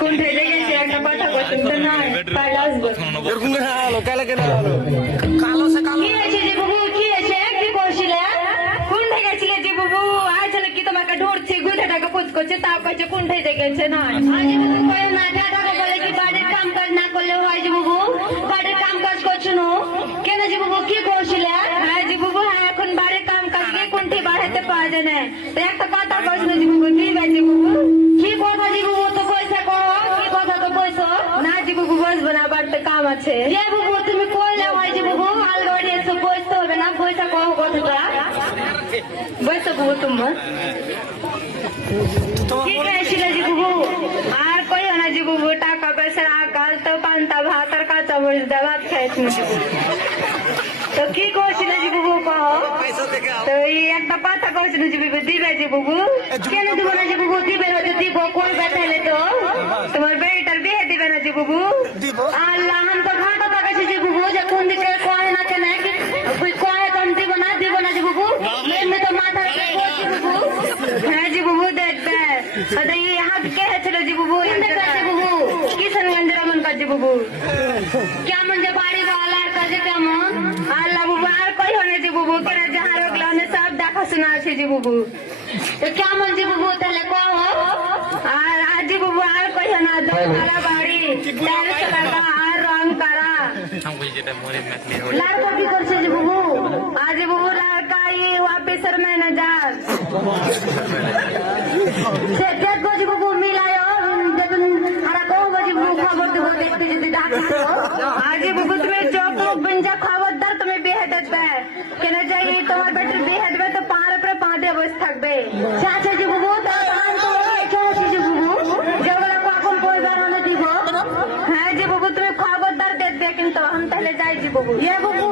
কোন থেকে গেছে একটা কথা বলছেন তো নয় কাল আসবো এরকম করে হলো কালে কেন হলো কালো সে কালো কি হয়েছে যে বাবু কি হয়েছে কি করছিলে কোন থেকে গেছিলে যে বাবু আইছিলে কি তোমাকে ঢুরছি গুঁড়েটাকে পুজ করছে তাও কইছে কোন থেকে গেছে নয় আজ বাবু কই না দাদাকে বলে কি বাড়ির কাম কাজ না করলে হয় যে বাবু বাড়ির কাম কাজ করছো না কেন যে বাবু কি করছিলে হ্যাঁ যে বাবু হ্যাঁ এখন বাড়ির কাম কাজ গিয়ে কোনটি বাড়াতে পাওয়া যায় না তো একটা কথা কইছিল যে বাবু কি বাজে বাবু কি কথা যে বাবু তো পয়সা করো কি কথা তো পয়সা না যে বাবু বসবো না বাড়িতে কাম আছে যে বাবু তুমি কইলে হয় যে বাবু আলগাড়ি এসে বসতে হবে না পয়সা কম কথাটা বসে বাবু তোমার কি খাইছিলে যে বাবু আর কইও না যে বাবু টাকা পয়সা আকাল তো পান্তা ভাত আর কাঁচা মরিচ দিয়ে ভাত খাইছিল যে বাবু তো কি করছিলে যে বাবু কহ তো এই একটা পাতা করছিল যে বাবু দিবে যে বাবু কেন দিব না যে বাবু দিবে না যে দিব কই বেটাইলে তো তোমার বেটার বিয়ে দিবে না যে বাবু আল্লাহ हम तो घाटा টাকা যে বাবু যে কোন দিকে কয় না কেন কই কয় কোন দিব না যে বাবু मैं तो माथा पे बोलছি বাবু হ্যাঁ যে বাবু দেখবে তো এই হাত কে ছিল যে বাবু এনে কাছে বাবু কিশনগঞ্জ রমন কাছে বাবু কেমন যে বাড়ি वालाর কাছে কেমন আল্লাহ বাবু আর কই হনে যে বাবু কেন যাহার ওগুলো সব দেখা শোনা আছে যে বাবু তো কেমন যে বাবু তাহলে কও আর আজ বাবু আর কই না দোকানা বাড়ি তেল টাকা আর রং করা लड़का भी कर से बाबू आज बाबू लड़का ये ऑफिसर मैनेजर से क्या को जी बाबू मिलायो जब हरा को बजी बाबू खबर दो देखते जदी डाक्टर आज बाबू तुम्हें चौक बिंजा खबरदार तुम्हें बेहदत है কেন যাই তোমার বেটার বেহদ বে তো পার উপরে পাঁদে বসে থাকবে চাচা জি বাবু তো ধান তো চাচা জি বাবু যেগুলো কখন কই বানানো দিব হ্যাঁ জি বাবু তুমি খবরদার দেখবে কিন্তু हम पहले যাই জি বাবু ये বাবু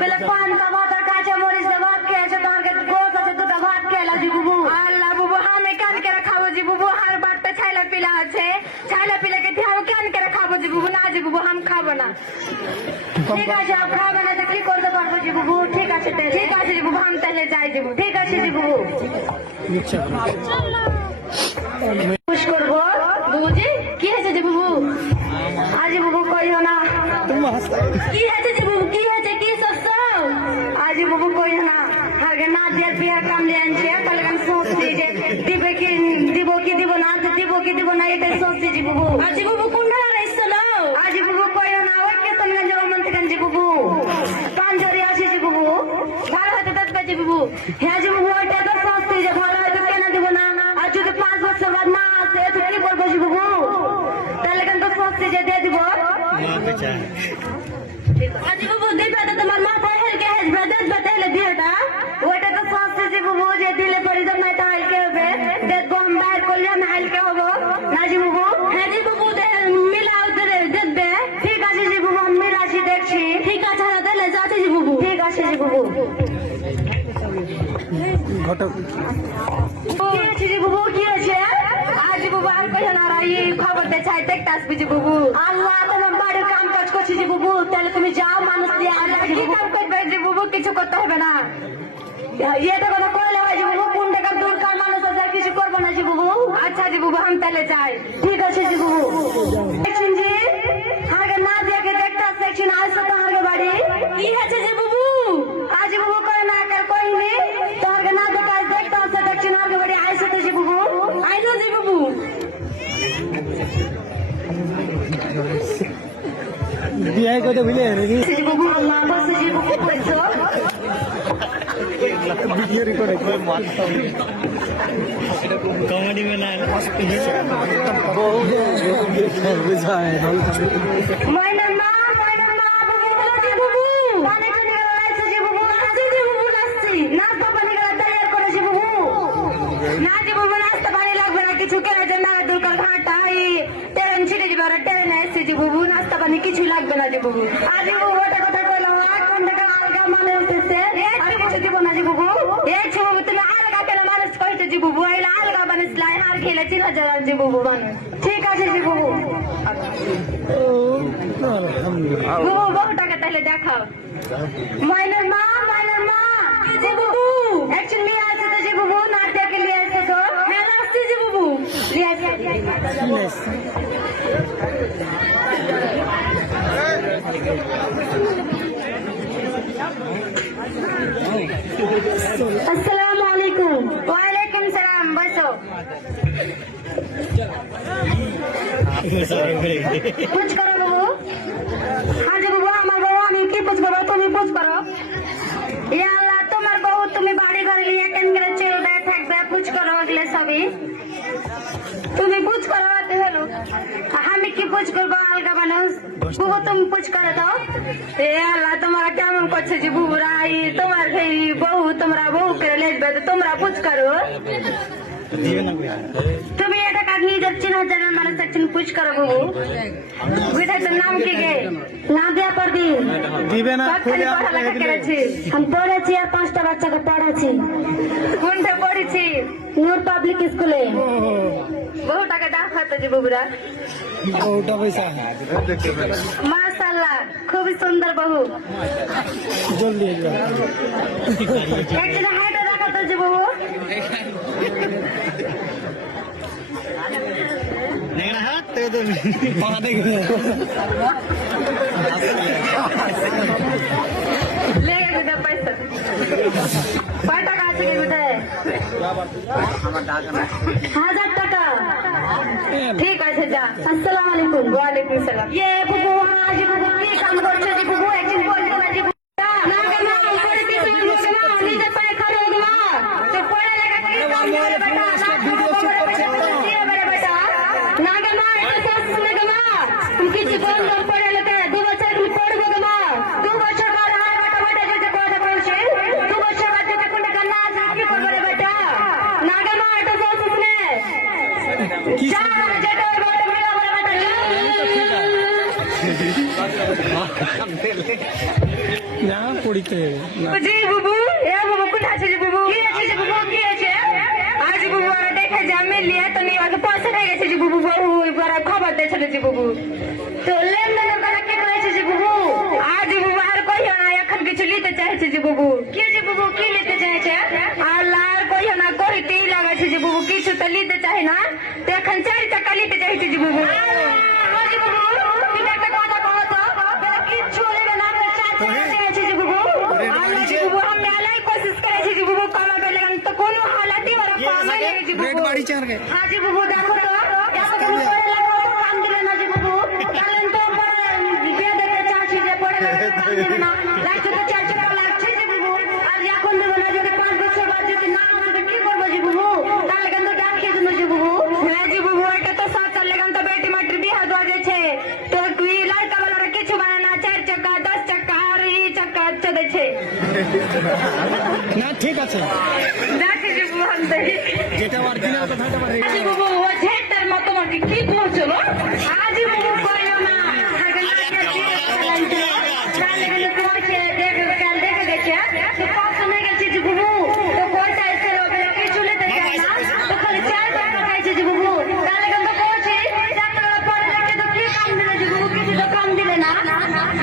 पहले पान टमाटर काचा मरीच दे भात খেয়েছে তোমার কাছে গোস আছে দুটো ভাত খেলা জি বাবু আল্লাহ বাবু আমি কান করে খাবো জি বাবু হার বাড়তে ছাইলা পিলা আছে ছাইলা পিলা কে ধাও কান করে খাবো জি বাবু না জি বাবু हम খাবো না ঠিক আছে आप খাবে না তো কি করতে পারবো জি বাবু ঠিক আছে জি বাবু हम पहले যাই জি বাবু ঠিক আছে জি বাবু খুশ করব বাবুজি কি হয়েছে জি বাবু আজ বাবু কইও না কি হয়েছে জি বাবু কি হয়েছে কি সস্তা আজ বাবু কইও না আগে না দিয়ে বিয়ার কাম দিয়ে আনছে পালগান সোচছি যে দিবে কি দিব না এটা সোচছি জি বাবু আজ বাবু কোন রাইছ না আজ বাবু কইও না ওই কে তুমি যাও মন থেকে জি বাবু পাঞ্জরি আসে জি বাবু ভালো হতে দেখবে জি বাবু হ্যাঁ জি বাবু ওইটা তো সোচছি যে ভালো হতে কেন দিব না আর যদি 5 বছর বাদ না আসে তো কি করবো জি বাবু তাহলে কিন্তু সোচছি যে দিয়ে দিব আজ বাবু দিবে তো তোমার মাথায় হেলকে হেসবে দেখবে তাহলে বিয়েটা ওইটা তো সোচছি জি বাবু যে দিলে পরিজন নাই তা হেলকে হবে দেখবো আমি বাইর করলে আমি হেলকে হবো না জি বাবু হ্যাঁ জি বাবু মিলাও দেখবে ঠিক আছে জি বাবু আমি মিলাছি দেখছি ঠিক আছে তাহলে যাচ্ছি জি বাবু ঠিক আছে জি বাবু কি আছে জি বাবু কি আছে আজ বাবু আর কই না এই খবর দে চাই দেখতে আসবি জি বাবু আল্লাহ তোমার বাড়ির কাম কাজ করছি জি বাবু তাহলে তুমি যাও মানুষ দিয়ে আর কি কাম করবে জি বাবু কিছু করতে হবে না ये तो কথা কইলে হয় জি বাবু কোন টাকা দরকার মানুষ আছে কিছু করব না জি বাবু আচ্ছা জি বাবু हम তাহলে যাই ঠিক আছে জি বাবু সেকশন জি আগে না দেখে দেখতে সেকশন আসো তো আগে বাড়ি কি আছে জি বাবু আজ বাবু কই না কাল কইনি তো আগে না দেখে দেখতে সেকশন আগে বাড়ি আইসো তো জি বাবু আইলো জি বাবু বিয়ে করতে ভুলে নাকি জি বাবু আল্লাহ বসে জি বাবু কইছো ভিডিও রেকর্ড করে মার কমেডি में ना बहुत বুঝায় মাইনার মা বাবু বলো জি বাবু পানি কিনে লাইছে জি বাবু আসি জি বাবু আসছি নাস্তা পানি করা তৈরি করে জি বাবু না জি বাবু নাস্তা পানি লাগবে না কিছু কেনার জন্য দরকার ঘাটা এই ট্রেন ছিড়ে যাবে আর ট্রেন আসছে জি বাবু নাস্তা পানি কিছু লাগবে না জি বাবু আজ বাবু ওটা কথা কইলো আর কোন টাকা আলগা মানে উঠেছে আর কিছু দিব না জি বাবু এই ছো তুমি আলগা কেন মানুষ কইতে জি বাবু আইলা আলগা মানুষ লাই আর খেলে 3000 জি বাবু মানুষ ঠিক আছে জি বাবু আলহামদুলিল্লাহ বাবু বহু টাকা তাহলে দেখাও মাইনার মা জি বাবু একজন মেয়ে আছে তো জি বাবু না দেখে লিয়ে আসছে তো হ্যাঁ আসছে জি বাবু লিয়ে আসছে পুজ করো বাবু। হ্যাঁ জি বাবু, আমার বাবু, আমি কি পুজ করবো, তুমি পুজ করো। ইয়া আল্লাহ, তোমার বউ তুমি বাড়ি ঘরে নিয়ে কেন করে চলবে থাকবে, পুজ করো এগুলো সবই। তুমি পুজ করো হলো, আমি কি পুজ করবো আলগা মানুষ। বুবু তুমি পুজ করে দাও। এ আল্লাহ, তোমরা কেমন করছে যে বুবুরা, তোমার সেই বউ তোমরা বউ করে লেখবে, তোমরা পুজ করো। তুমি এটা কাজ নিজের চিনা জানার মানুষ একদিন পুজ করো বাবু। বুঝাইছো নাম কি গে? না দেওয়া পর দিন দিবে না। পড়ালেখা করেছি আমি, পড়েছি আর 5টা বাচ্চাকে পড়াচ্ছি। কোনটা পড়েছি? নূর পাবলিক স্কুলে। বহু টাকা দাম খাতো যে বাবুরা। ওটা পয়সা মাশাআল্লাহ, খুবই সুন্দর বহু। জলদি একদিন হাইটা দেখাতো যে বাবু। লেগে গেছে পয়সা। কয় টাকা আছে কি কোথায়? 1000 টাকা। ঠিক আছে যা। আসসালামু আলাইকুম। ওয়ালাইকুম সালাম। ये बुबू आज बुबू की काम করছে যে বুবু একদিন বলবো না যে না কেন করে দিতে হবে না, নিজে পায়ে খড়ে হয়ে না তো পড়ে লাগা কি কাম করে বেটা, ভিডিও শুট করছে বেটা না কেন এটা শুনে কেন তুমি কিছু বল না, পড়ে লাগে 2 বছর তুমি পড়বো কেন, 2 বছর পর আর বেটা বেটা যে কথা বলছে 2 বছর বাদে কোন টাকা না আছে কি করবে রে বেটা, না কেন এটা শুনে যা যেটা বেটা মেরা বেটা না পড়িতে জি বুবু। এ বুবু কোথায় আছে জি বুবু? কি আছে জি বুবু, কি আছে? আজ বুবু আর দেখে যে আমি লিয়ে তো নিয়ে আগে পয়সা হয়ে গেছে জি বুবু, বহু এবার খবর দিয়েছিল জি বুবু। তো লেনদেন করা কি হয়েছে জি বুবু? আজ বুবু আর কইও না, এখন কিছু নিতে চাইছে জি বুবু। কি জি বুবু, কি নিতে চাইছে? আল্লাহ আর কইও না, কইতেই লাগাইছে জি বুবু, কিছু তো নিতে চাই না, তো এখন 4 টাকা নিতে চাইছে জি বুবু। জি বুবু, তুমি একটা কথা বলো তো, কিচ্ছু নেবে না, 4 টাকা চাইছে জি বুবু। আল্লাহ জি বুবু, हम मेलाई कोशिश करे जी बुबू कमाबे लगन तो कोनो हालत ही वाला काम है जी बुबू। हां जी बुबू, देखो तो क्या तो बुबू पढ़े लगा तो काम दिले ना जी बुबू, कालन तो बिया देते चाची जे पढ़े लगा काम दिले ना লাগছে তো 4 টাকা লাগছে जी बुबू। আর এখন দেব না, যদি 5 বছর বাদ যদি না হবে কি করব जी बुबू, তাহলে কেন ডাকিয়ে দেব जी बुबू। হ্যাঁ जी बुबू, এটা তো সাত সাল লাগান তো বেটি মাটি বিয়া দেওয়া যাচ্ছে, তো কি লড়কা वाला কিছু বানা না, 4 টাকা 10 টাকা আর এই টাকা চলেছে না। ঠিক আছে, দেখে যে বুহান দেখি যেটা অরিজিনাল কথাটা বলে। আজি বুবু ও ঝেটার মতো মাটি কি বলছিল, আজি বুবু কইও না আগে না কে দিয়ে চালাইতে চালে গেলে কোছে দেখে কাল দেখে দেখে তো কত না গেছে যে বুবু, তো কয়টা এসে হবে কি চলেতে যায় না, তো খালি 4 টাকা খাইছে যে বুবু, কাল গেলে কোছে টাকা পড়ে লাগে তো কি কাম দিলে যে বুবু, কিছু তো কাম দিলে না।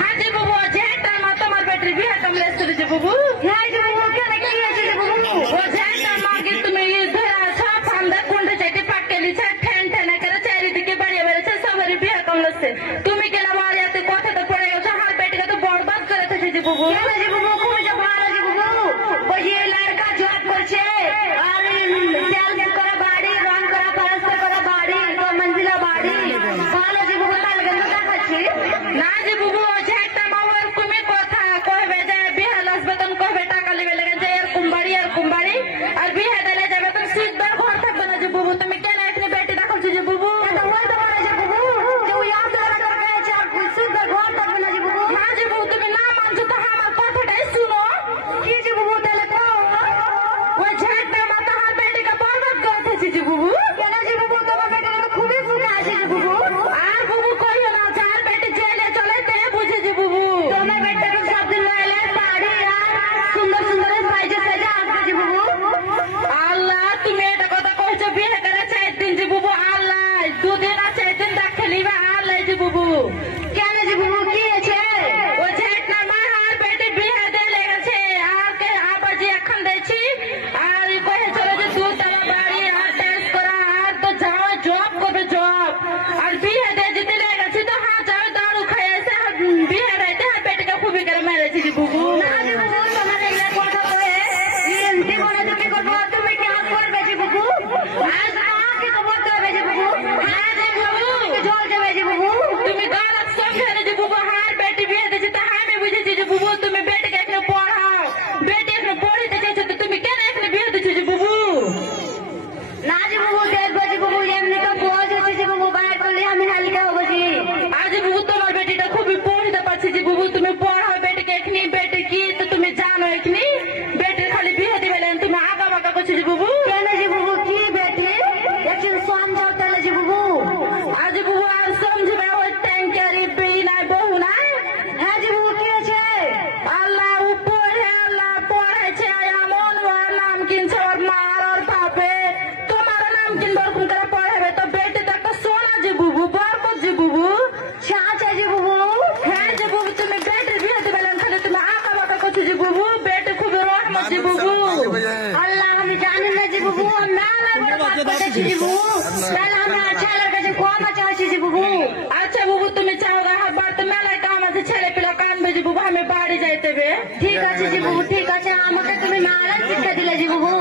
আজি বুবু ঝেটার মতো মার ব্যাটারি বিয়া কাম লেছে যে বুবু। হ্যাঁ যে বুবু, কেন কি আছে যে বুবু? ও ঝেটার মাকে তুমি ধরা সব ফান্দা কোনটা চাইতে পাটকেলি ছাড় ঠ্যান ঠ্যানা করে চারিদিকে বাড়িয়ে বেড়েছে, সবারই বিয়া কাম লেছে, তুমি কেন আমার এত কথা তো পড়ে গেছো, হার বেটিকে তো বরবাদ করে দিয়েছে যে বুবু। কেন যে বুবু, খুব যে ভালো যে বুবু, ওই যে লড়কা জব করছে আর তেল করা বাড়ি, রং করা প্লাস্টার করা বাড়ি, 2 মঞ্জিলা বাড়ি, ভালো যে বুবু, তাহলে কেন দেখাচ্ছি না যে বুবু। ও ঝেটা মামার তুমি কথা কইবে যে বিয়া লাসবে তুমি কইবে টাকা লিবে লাগে যে এরকম বাড়ি এরকম বাড়ি, আর বিয়া দিলে যাবে তুমি সিদ্ধা ঘর থাকবে না যে বুবু, তুমি কেন এখানে বেটি দেখাচ্ছ যে বুবু? এটা ওই তো বলে যে বুবু যে ওই আম টাকা গেছে আর সিদ্ধা ঘর থাকবে না যে বুবু। হ্যাঁ যে বুবু, তুমি না মানছো তো আমার কথাটাই শুনো। কি যে বুবু তাহলে তো ওই ঝেটা মাথা হার বেটিকে বরবাদ করতেছে যে বুবু। কেন যে বুবু, তোমার বেটিকে তো খুবই সুখে আছে যে বুবু। আর বুবু কইও না, চার বেটি জেলে চলে তে বুঝে যে বুবু, তোমার বেটিকে সব দিন লইলে বাড়ি আর সুন্দর সুন্দর সাইজে সাইজে আসবে যে বুবু। আল্লাহ, তুমি এটা কথা কইছো বিয়ে করে 4 দিন যে বুবু, আল্লাহ 2 দিন আর 4 দিন দেখে লিবা, আল্লাহ যে বুবু। কেন যে বুবু, কি আছে? ও ঝেটা মা আর বেটি বিয়ে দিয়ে লেগেছে, আর কে আবাজি এখন দেখছি আর কহে চলে যে 2 তলা বাড়ি আর টেস্ট করা আর তো যাও জব করবে জব, আর বিয়ে দিয়ে যেতে লেগেছে তো হ্যাঁ যাও দারু খাইছে আর বিয়ে রাইতে আর বেটিকে খুবই করে মেরেছে যে বুবু। না যে বুবু, তোমার এগুলা কথা কয়ে জীবনে তুমি করবো, তুমি কি আর করবে যে বুবু? আর আমাকে তো বলতে হবে যে বুবু। হ্যাঁ যে বুবু, জল যাবে ক্ষমা চাইছি যে বুবু। আচ্ছা বুবু তুমি চাও হাবার তো মেলায় তো আমাদের ছেলে পেলে কানবে যে বুবু আমি বাড়ি যাইতে বে। ঠিক আছে জি বুবু, ঠিক আছে। আমাকে তুমি মেলায় শিক্ষা দিলে জি বুবু।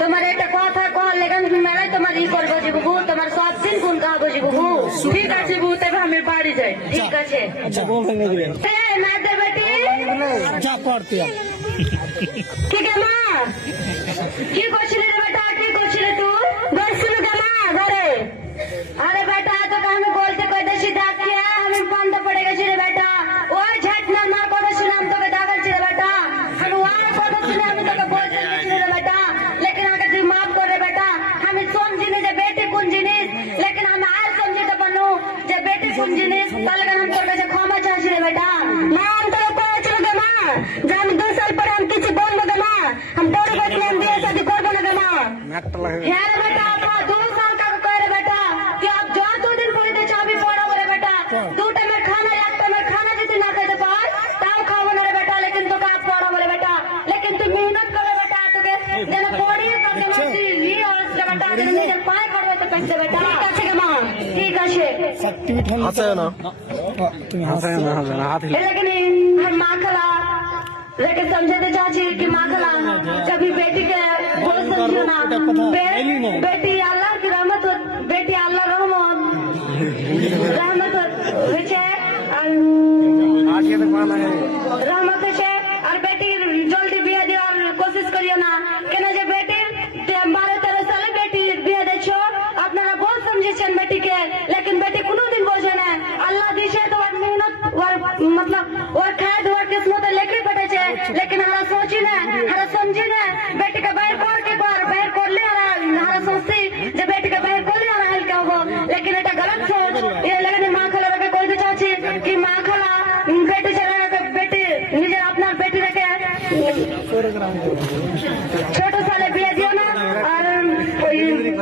তোমার একটা কথা কল লেগে আমি মেলায় তোমার ই করবো জি বুবু, তোমার সব দিন গুণ গাবো জি বুবু। ঠিক আছে বুবু তবে আমি বাড়ি যাই। ঠিক আছে। মেয়েদের বেটি যা পড়তে কি গে মা, কি করছিলি রে বেটা, কি করছিলি তুই? বলছিল গে মা ঘরে। আরে বেটা তোকে আমি বলতে কইতেছি ডাকিয়ে আমি বন্ধ পড়ে গেছি রে বেটা। ওই ঝাটনা মার কথা শুনে আমি তোকে ডাকাচ্ছি রে বেটা। আমি ওর কথা শুনে আমি তোকে বলতে গেছি রে বেটা। লেকিন আমাকে তুই মাফ করে বেটা। আমি সমঝিনি যে বেটি কোন জিনিস, লেকিন আমি আর সমঝিতে পারনু যে বেটি কোন জিনিস। তাহলে কেন আমি তোর কাছে ক্ষমা চাইছি রে বেটা। মা আমি তোকে বলেছিল গে মা যে আমি 2 সাল পরে আমি কিছু বলবো গে মা, আমি তোর কাছে আমি বিয়ে শাদি করবো না গে মা। হ্যাঁ রে বেটা, আপা 2 साल का कह रे बेटा कि आप जो 2 दिन পড়িতে চাবি পড়াবো রে বেটা। 2 টাইমের খানা, 1 টাইমের খানা যদি না খেতে পার তাও খাবো না রে বেটা, লেকিন তোকে আপ পড়াবো রে বেটা। লেকিন তুই মেহনত করে বেটা, তোকে যেন পড়িয়ে তোকে মাসি লিয়ে আসলে বেটা, যেন নিজের পায়ে করবে তো পেছে বেটা। ঠিক আছে গে মা, ঠিক আছে। আছে না তুমি হাসে না হাত लेकिन हम माँ खला लेकिन समझाते चाची कि माँ खला कभी बेटी के बोल समझो ना। बेटी अल्लाह की रहमत, बेटी अल्लाह रहमत है रहमत है। और बेटी जल्दी बिया देवार कोशिश करियो ना, केना जे बेटी 12-13 साल बेटी बिया दे छो আপনারা बहुत समझेছেন बेटी के, लेकिन बेटी কোনো দিন বোঝে না। আল্লাহ দিছে তো ওর মেহনত ওর मतलब ওর খাদ ওর কিসমত লেখে পড়েছে, लेकिन হারা सोची না হারা समझी না। बेटी के বাইর করলে হারা सोचती যে बेटी के বাইর করলে আর হাল क्या हो, लेकिन এটা गलत सोच। ये लेकिन माँ खाला কে কইতে চাচ্ছি कि माँ खाला बेटी ছেড়ে बेटी নিজের আপনার बेटी রেখে ছোট সালে বিয়ে দিও না। আর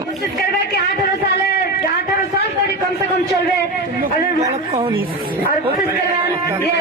कोशिश करबे कि 18 साल तक कम से कम चलबे। और कोशिश करबे ये